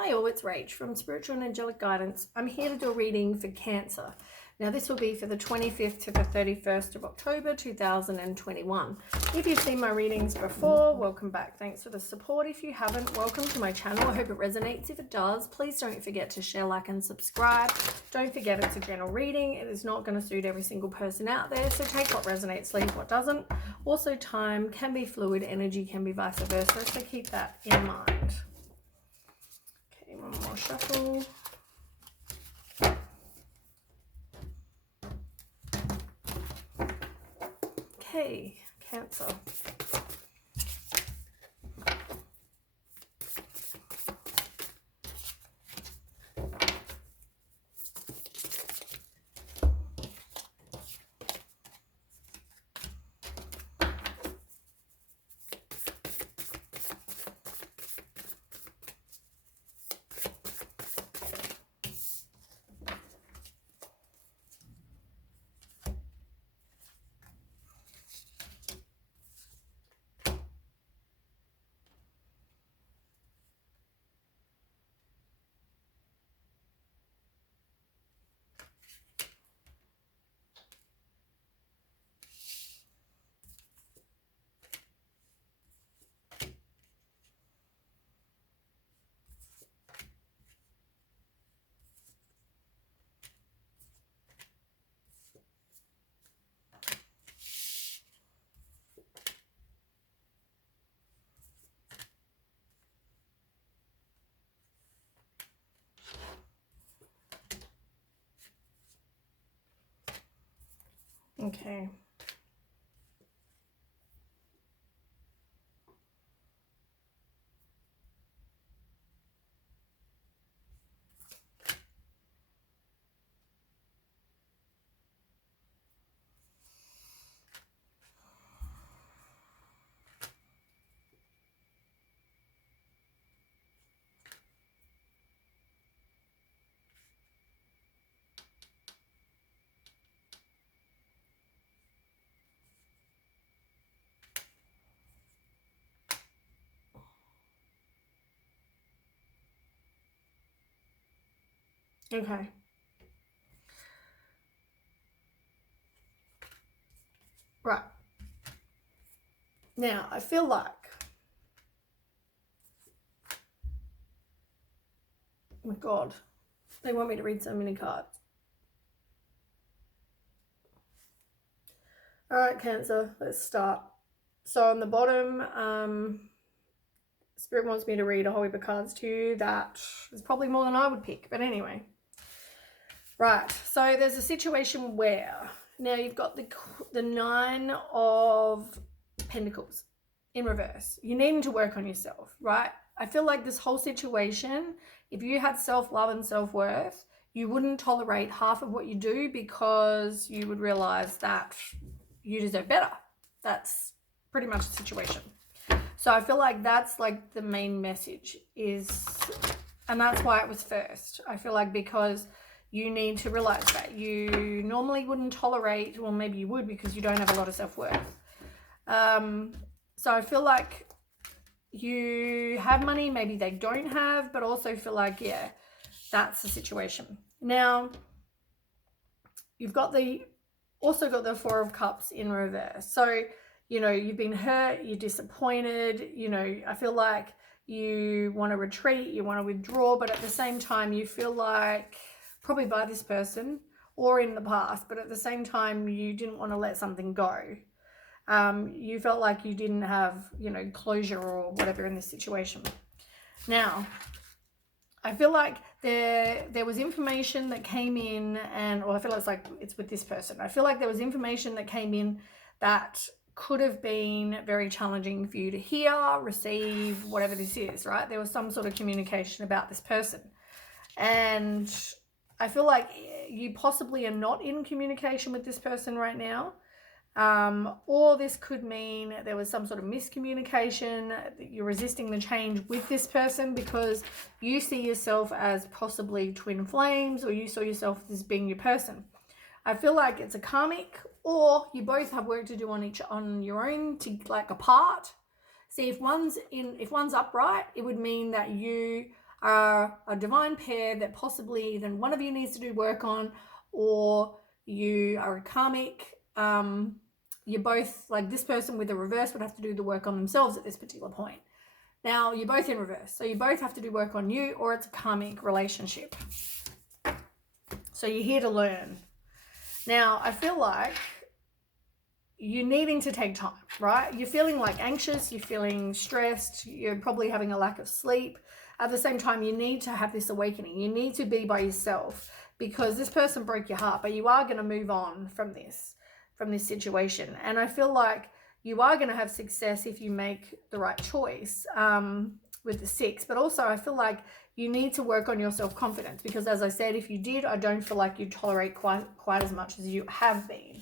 Hi all, it's Rach from Spiritual and Angelic Guidance. I'm here to do a reading for Cancer. Now this will be for the 25th to the 31st of October 2021. If you've seen my readings before, welcome back. Thanks for the support. If you haven't, welcome to my channel. I hope it resonates. If it does, please don't forget to share, like and subscribe. Don't forget it's a general reading. It is not going to suit every single person out there, so take what resonates, leave what doesn't. Also, time can be fluid, energy can be vice versa, so keep that in mind. One more shuffle. Okay, Cancer. Okay. Okay. Right. Now, I feel like, oh my God, they want me to read so many cards. All right, Cancer, let's start. So on the bottom, Spirit wants me to read a whole heap of cards to you. That is probably more than I would pick, but anyway. Right, so there's a situation where now you've got the Nine of Pentacles in reverse. You need to work on yourself, right? I feel like this whole situation, if you had self-love and self-worth, you wouldn't tolerate half of what you do because you would realize that you deserve better. That's pretty much the situation. So I feel like that's like the main message is, and that's why it was first. I feel like because you need to realize that you normally wouldn't tolerate, well, maybe you would because you don't have a lot of self-worth. So I feel like you have money, maybe they don't have, but also feel like, yeah, that's the situation. Now, you've got also got the Four of Cups in reverse. So, you know, you've been hurt, you're disappointed, you know, I feel like you want to retreat, you want to withdraw, but at the same time, you feel like, probably by this person or in the past, but at the same time, you didn't want to let something go. You felt like you didn't have, you know, closure or whatever in this situation. Now, I feel like there was information that came in or I feel like it's with this person. I feel like there was information that came in that could have been very challenging for you to hear, receive, whatever this is, right? There was some sort of communication about this person. And I feel like you possibly are not in communication with this person right now. Or this could mean there was some sort of miscommunication, that you're resisting the change with this person because you see yourself as possibly twin flames or you saw yourself as being your person. I feel like it's a karmic, or you both have work to do on your own to like apart. See, if one's upright, it would mean that you are a divine pair that possibly then one of you needs to do work on, or you are a karmic. You're both, like this person with the reverse would have to do the work on themselves at this particular point. Now, you're both in reverse. So you both have to do work on you, or it's a karmic relationship. So you're here to learn. Now, I feel like you're needing to take time, right? You're feeling like anxious, you're feeling stressed, you're probably having a lack of sleep. At the same time, you need to have this awakening. You need to be by yourself, because this person broke your heart, but you are going to move on from this situation. And I feel like you are going to have success if you make the right choice with the 6. But also I feel like you need to work on your self-confidence, because as I said, if you did, I don't feel like you tolerate quite as much as you have been.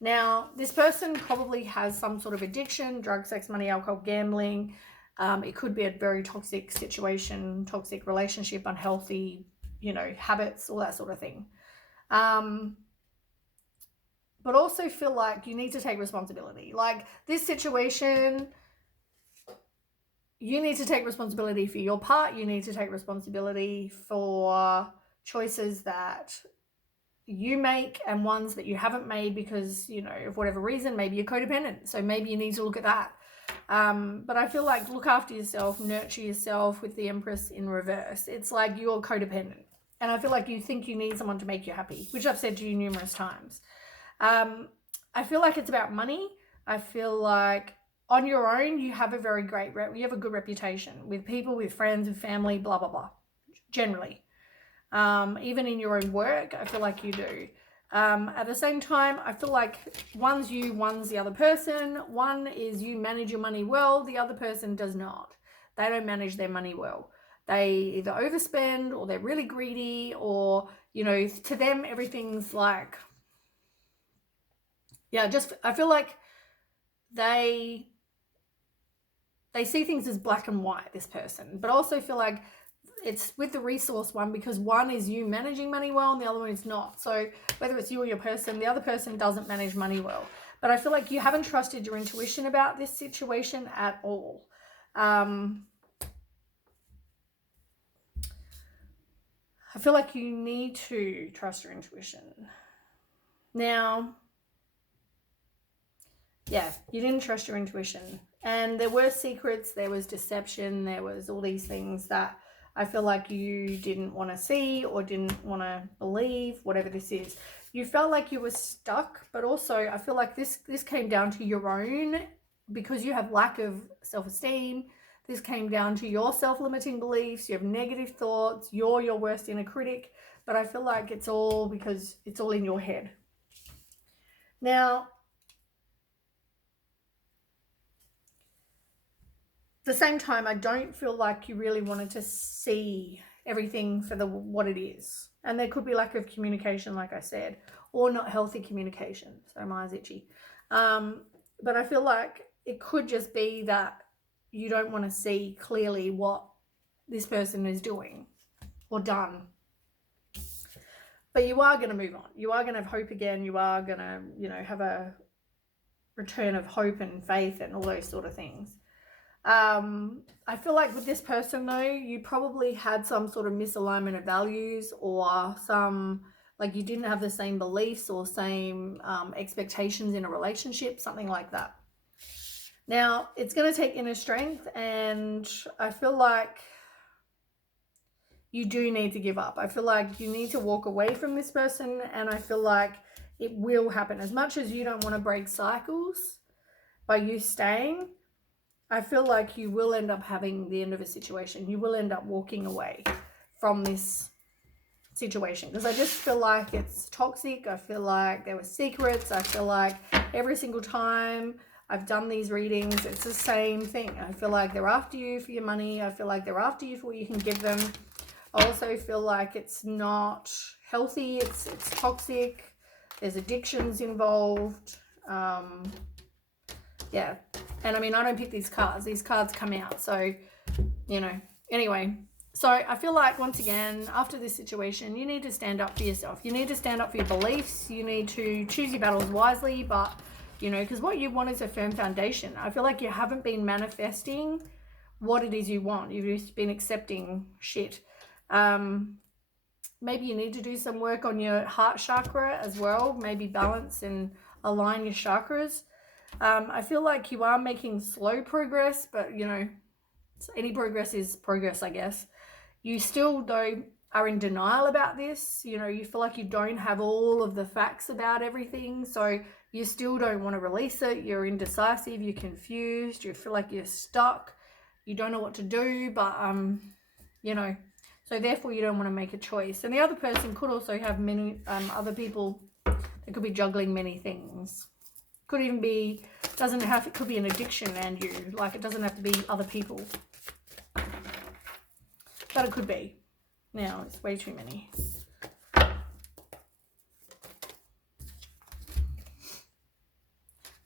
Now, this person probably has some sort of addiction: drug, sex, money, alcohol, gambling. It could be a very toxic situation, toxic relationship, unhealthy, habits, all that sort of thing. But also feel like you need to take responsibility. Like this situation, you need to take responsibility for your part. You need to take responsibility for choices that you make and ones that you haven't made because, of whatever reason, maybe you're codependent. So maybe you need to look at that. But I feel like look after yourself, nurture yourself with the Empress in reverse. It's like you're codependent. And I feel like you think you need someone to make you happy, which I've said to you numerous times. I feel like it's about money. I feel like on your own, you have a very great, you have a good reputation with people, with friends, with family, blah, blah, blah, generally. Even in your own work, I feel like you do. At the same time, I feel like one's you, one's the other person. One is you manage your money well, the other person does not. They don't manage their money well. They either overspend, or they're really greedy, or, to them, everything's like, I feel like they see things as black and white, this person, but also feel like it's with the resource one, because one is you managing money well and the other one is not. So whether it's you or your person, the other person doesn't manage money well. But I feel like you haven't trusted your intuition about this situation at all. I feel like you need to trust your intuition. Now, you didn't trust your intuition. And there were secrets, there was deception, there was all these things that I feel like you didn't want to see or didn't want to believe, whatever this is. You felt like you were stuck, but also I feel like this came down to your own, because you have lack of self-esteem. This came down to your self-limiting beliefs. You have negative thoughts. You're your worst inner critic. But I feel like it's all because it's all in your head. Now, at the same time, I don't feel like you really wanted to see everything for what it is. And there could be lack of communication, like I said, or not healthy communication. So my eye's itchy. But I feel like it could just be that you don't want to see clearly what this person is doing or done. But you are going to move on. You are going to have hope again. You are going to, have a return of hope and faith and all those sort of things. I feel like with this person though, you probably had some sort of misalignment of values, or like you didn't have the same beliefs or same expectations in a relationship, something like that. Now, it's going to take inner strength, and I feel like you do need to give up. I feel like you need to walk away from this person, and I feel like it will happen. As much as you don't want to break cycles by you staying, I feel like you will end up having the end of a situation. You will end up walking away from this situation, because I just feel like it's toxic. I feel like there were secrets. I feel like every single time I've done these readings, it's the same thing. I feel like they're after you for your money. I feel like they're after you for what you can give them. I also feel like it's not healthy. It's toxic. There's addictions involved. Yeah. And I mean, I don't pick these cards. These cards come out. So, anyway. So I feel like, once again, after this situation, you need to stand up for yourself. You need to stand up for your beliefs. You need to choose your battles wisely. But, because what you want is a firm foundation. I feel like you haven't been manifesting what it is you want. You've just been accepting shit. Maybe you need to do some work on your heart chakra as well. Maybe balance and align your chakras. I feel like you are making slow progress, but you know, any progress is progress, I guess. You still, though, are in denial about this. You know, you feel like you don't have all of the facts about everything, so you still don't want to release it. You're indecisive, you're confused, you feel like you're stuck, you don't know what to do, but you know, so therefore you don't want to make a choice. And the other person could also have many other people that could be juggling many things. Could even be, doesn't have, it could be an addiction and you, like it doesn't have to be other people, but it could be. Now it's way too many.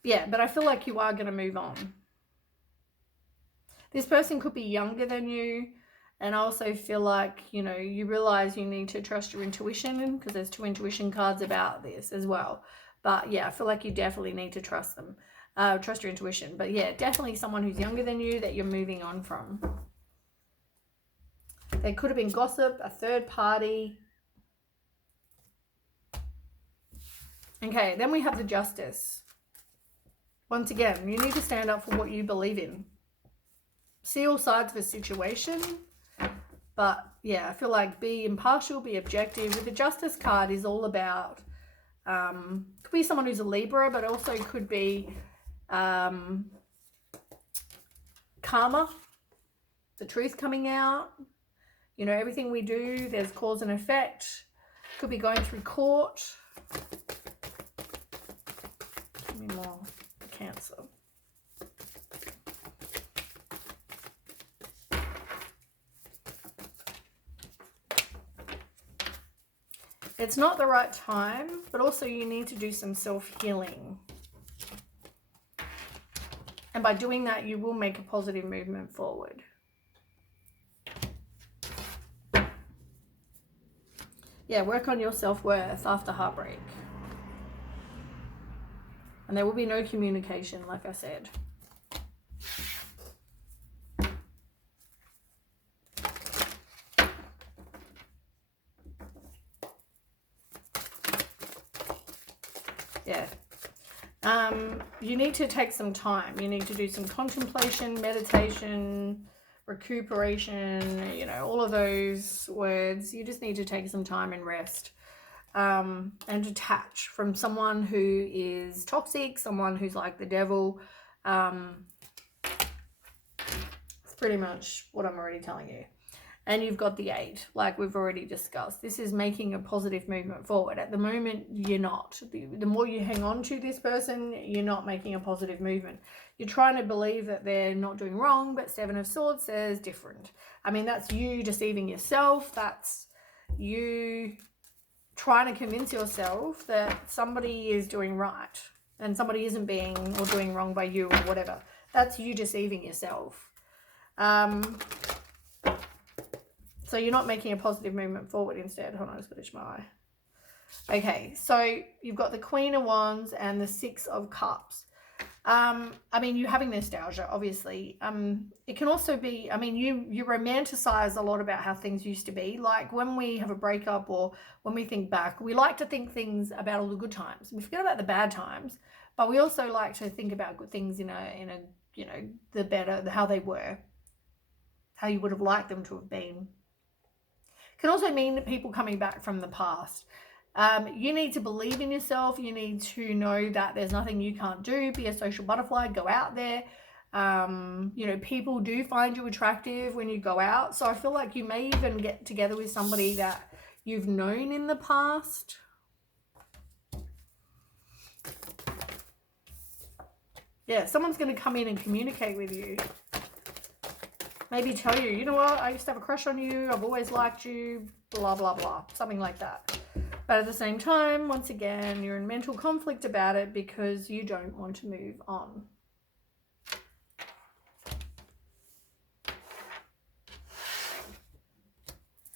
Yeah, but I feel like you are going to move on. This person could be younger than you, and I also feel like, you know, you realize you need to trust your intuition, because there's 2 intuition cards about this as well. But yeah, I feel like you definitely need to trust them. Trust your intuition. But yeah, definitely someone who's younger than you that you're moving on from. There could have been gossip, a third party. Okay, then we have the Justice. Once again, you need to stand up for what you believe in. See all sides of a situation. But yeah, I feel like be impartial, be objective. With the Justice card is all about, could be someone who's a Libra, but also could be karma, the truth coming out. You know, everything we do, there's cause and effect. Could be going through court. Give me more. Cancer. It's not the right time, but also you need to do some self-healing. And by doing that, you will make a positive movement forward. Yeah, work on your self-worth after heartbreak. And there will be no communication, like I said. Yeah. You need to take some time. You need to do some contemplation, meditation, recuperation, you know, all of those words. You just need to take some time and rest. And detach from someone who is toxic, someone who's like the devil. It's pretty much what I'm already telling you. And you've got the 8, like we've already discussed. This is making a positive movement forward. At the moment, you're not. The more you hang on to this person, you're not making a positive movement. You're trying to believe that they're not doing wrong, but 7 of Swords says different. I mean, that's you deceiving yourself. That's you trying to convince yourself that somebody is doing right and somebody isn't being or doing wrong by you or whatever. That's you deceiving yourself. So you're not making a positive movement forward instead. Hold on, I just got to itch my eye. Okay, so you've got the Queen of Wands and the 6 of Cups. I mean, you're having nostalgia, obviously. It can also be, I mean, you romanticize a lot about how things used to be. Like when we have a breakup or when we think back, we like to think things about all the good times. We forget about the bad times, but we also like to think about good things in a you know, the better, how they were, how you would have liked them to have been. Can also mean people coming back from the past. You need to believe in yourself. You need to know that there's nothing you can't do. Be a social butterfly. Go out there. You know, people do find you attractive when you go out. So I feel like you may even get together with somebody that you've known in the past. Yeah, someone's going to come in and communicate with you. Maybe tell you, you know what, I used to have a crush on you, I've always liked you, blah, blah, blah. Something like that. But at the same time, once again, you're in mental conflict about it because you don't want to move on.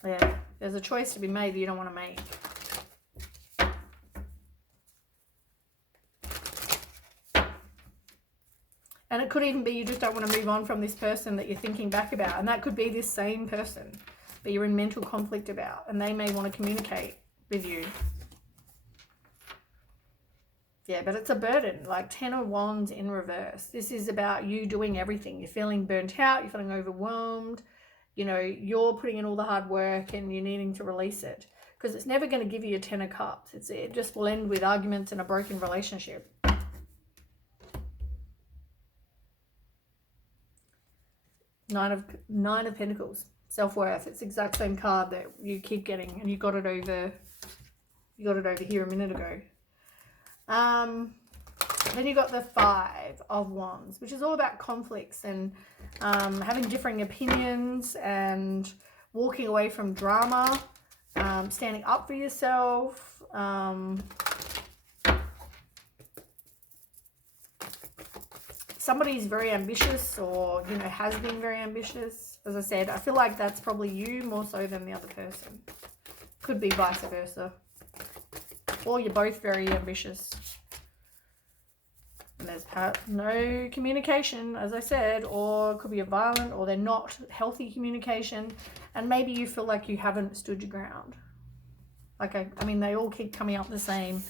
Yeah, there's a choice to be made that you don't want to make. And And it could even be you just don't want to move on from this person that you're thinking back about. And that could be this same person that you're in mental conflict about. And they may want to communicate with you. Yeah, but it's a burden, like 10 of Wands in reverse. This is about you doing everything. You're feeling burnt out. You're feeling overwhelmed. You know, you're putting in all the hard work and you're needing to release it. Because it's never going to give you a 10 of Cups. It just will end with arguments and a broken relationship. Nine of Pentacles. Self-worth. It's the exact same card that you keep getting. And you got it over here a minute ago. Then you got the 5 of Wands, which is all about conflicts and having differing opinions and walking away from drama, standing up for yourself. Somebody's very ambitious or, you know, has been very ambitious. As I said, I feel like that's probably you more so than the other person. Could be vice versa. Or you're both very ambitious. And there's no communication, as I said, or it could be a violent or they're not healthy communication. And maybe you feel like you haven't stood your ground. Like, I mean, they all keep coming up the same.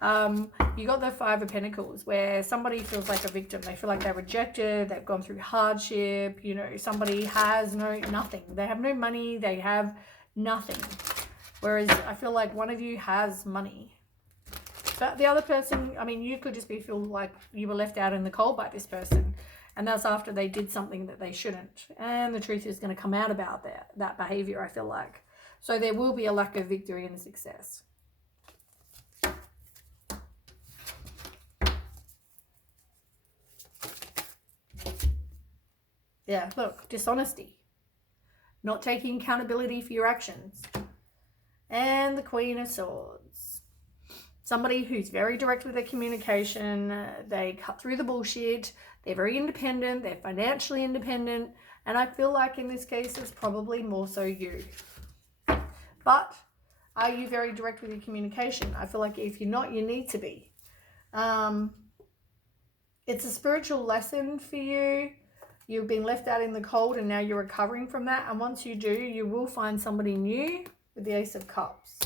You got the 5 of Pentacles where somebody feels like a victim. They feel like they're rejected. They've gone through hardship. You know, somebody has nothing. They have no money. They have nothing. Whereas I feel like one of you has money. But the other person, I mean, you could just feel like you were left out in the cold by this person. And that's after they did something that they shouldn't. And the truth is going to come out about that behavior, I feel like. So there will be a lack of victory and success. Yeah, look, dishonesty. Not taking accountability for your actions. And the Queen of Swords. Somebody who's very direct with their communication. They cut through the bullshit. They're very independent. They're financially independent. And I feel like in this case, it's probably more so you. But are you very direct with your communication? I feel like if you're not, you need to be. It's a spiritual lesson for you. You've been left out in the cold and now you're recovering from that. And once you do, you will find somebody new with the Ace of Cups.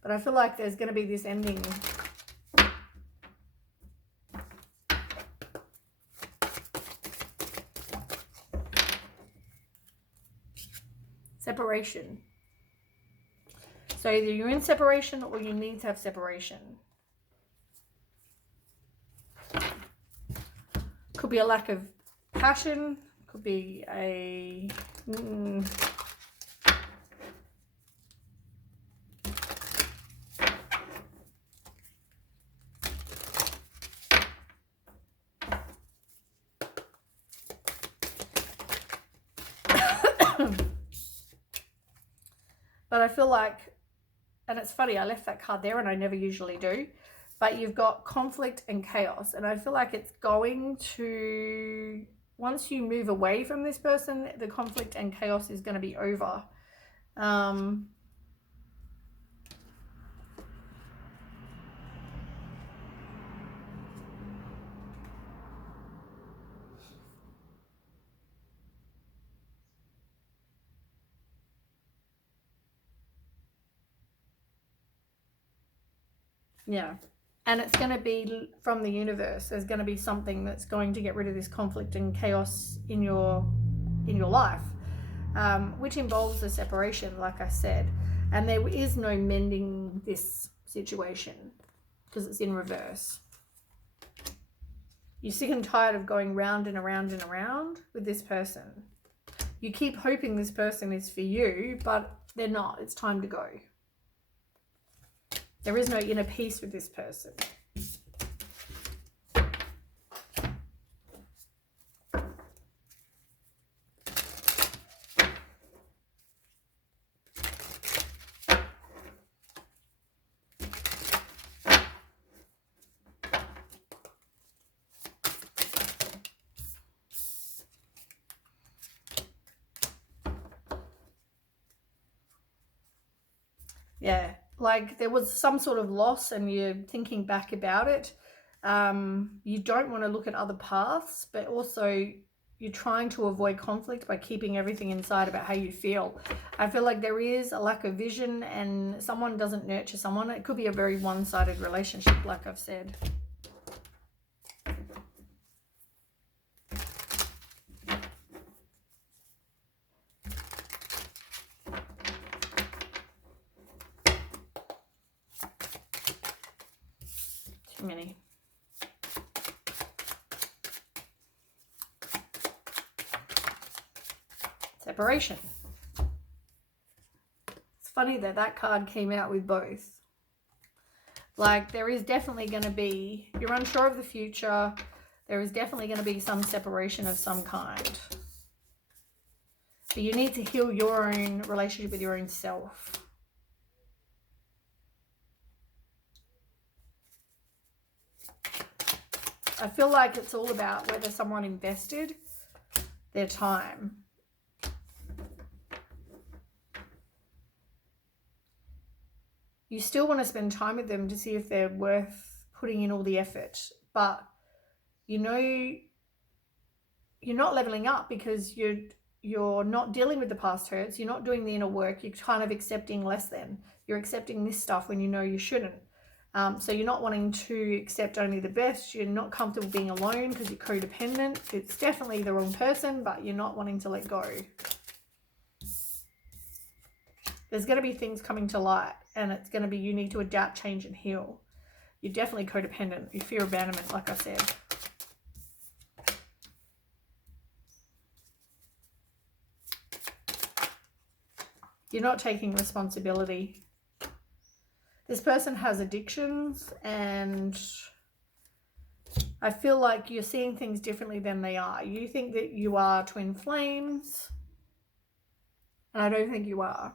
But I feel like there's going to be this ending. Separation. So either you're in separation or you need to have separation. Could be a lack of passion. Could be a... But I feel like, and it's funny, I left that card there and I never usually do, but you've got conflict and chaos. And I feel like it's going to, once you move away from this person, the conflict and chaos is going to be over. Yeah. And it's going to be from the universe. There's going to be something that's going to get rid of this conflict and chaos in your life, which involves a separation, like I said. And there is no mending this situation because it's in reverse. You're sick and tired of going round and around and around with this person. You keep hoping this person is for you, but they're not. It's time to go. There is no inner peace with this person. Yeah, like there was some sort of loss and you're thinking back about it. You don't want to look at other paths, but also you're trying to avoid conflict by keeping everything inside about how you feel. I feel like there is a lack of vision and someone doesn't nurture someone. It could be a very one-sided relationship, like I've said. Too many. Separation. It's funny that that card came out with both. Like there is definitely going to be, you're unsure of the future. There is definitely going to be some separation of some kind. But you need to heal your own relationship with your own self. I feel like it's all about whether someone invested their time. You still want to spend time with them to see if they're worth putting in all the effort. But you know you're not leveling up because you're not dealing with the past hurts. You're not doing the inner work. You're kind of accepting less than. You're accepting this stuff when you know you shouldn't. So you're not wanting to accept only the best. You're not comfortable being alone because you're codependent. It's definitely the wrong person, but you're not wanting to let go. There's going to be things coming to light, and it's going to be you need to adapt, change, and heal. You're definitely codependent. You fear abandonment, like I said. You're not taking responsibility. This person has addictions, and I feel like you're seeing things differently than they are. You think that you are twin flames, and I don't think you are.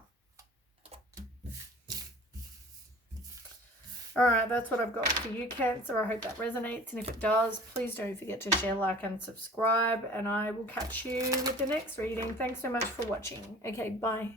Alright, that's what I've got for you, Cancer. I hope that resonates, and if it does, please don't forget to share, like, and subscribe, and I will catch you with the next reading. Thanks so much for watching. Okay, bye.